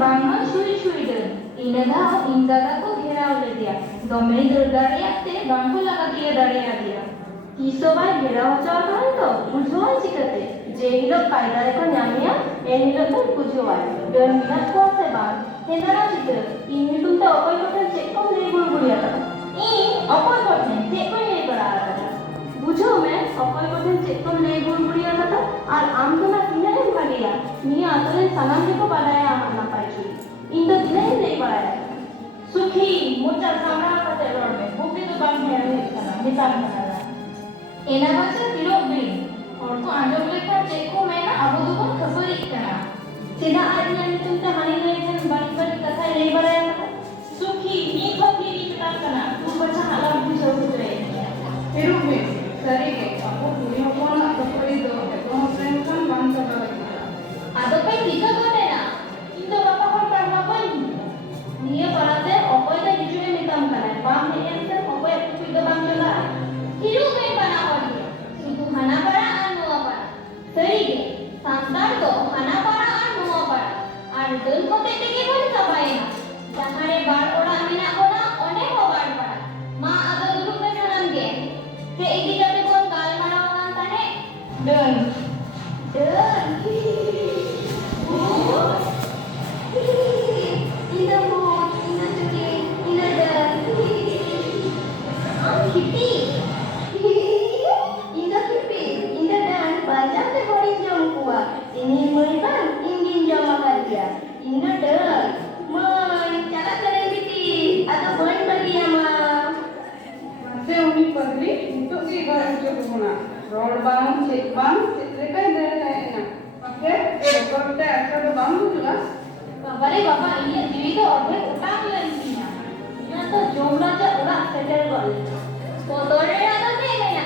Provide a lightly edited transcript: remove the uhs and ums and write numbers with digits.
Bangma chui chui dan, ina dah indara ko घेराव ले दिया, दोमें दरगारिया ते बांको लगा दिया दरिया दिया, किसो बाय घेराव चार kan तो बुझवान चिकते, जेहिलो कायदा को न्यामिया, एनिलो तो बुझवान, dan minat kuasa bang, hendara चिकर, ini तुम तो अपोय कोटन चेक को ले बुलबुलिया था, अपोय कोटन चेक को ले बड़ा था, बुझो मैं अपोय कोटन चेक को ले बुलबुलिया था, और आम तो ना तीन दिन भागिया, मिया आतोले सनाम को बालाया आना पाई इंदो दिने ले बड़ा सुखी मोचा सामना कते रोड में बुद्धि तो बांध में है करना मितान करना एना बच्चा तिरो भी और तो आजो लेखा चेको में ना अब तो कौन खबरी करना सीधा आज ने तुम तो हानि ले जन बड़ी बड़ी कथा ले बड़ा सुखी नी खबरी नी मितान करना तू बच्चा हालात बुझो बुझे तिरो भी सरीगे अब पूरी हो ना खबरी दो तो फ्रेंड kan बांध कर आदो पे टीका करे ना इंदो बापा को करना कोई निये पराते अपोय दा हिजुए मिताम करना बाम ने एंसे अपोय कुछ दो बाम चला हिरु में बना और सुतु हना पड़ा और नुआ पड़ा सही के सांतार तो हना पड़ा और नुआ पड़ा और दल कोते टेके बन सबाए ना जहारे बार ओड़ा मिना बोला ओने हो बार पड़ा मां आदो दुरु में सनम के से इदी जाते कोन गाल मारा वाला ताने डन रोड बांग चेक बांग चित्र का इधर है ना ओके ऊपर उठे ऐसा तो बांग बुझला बरे बाबा ये जीवी तो और उठा के लेनी है ना तो जोमरा जा उड़ा सेटल कर तो तोरे ना तो नहीं गया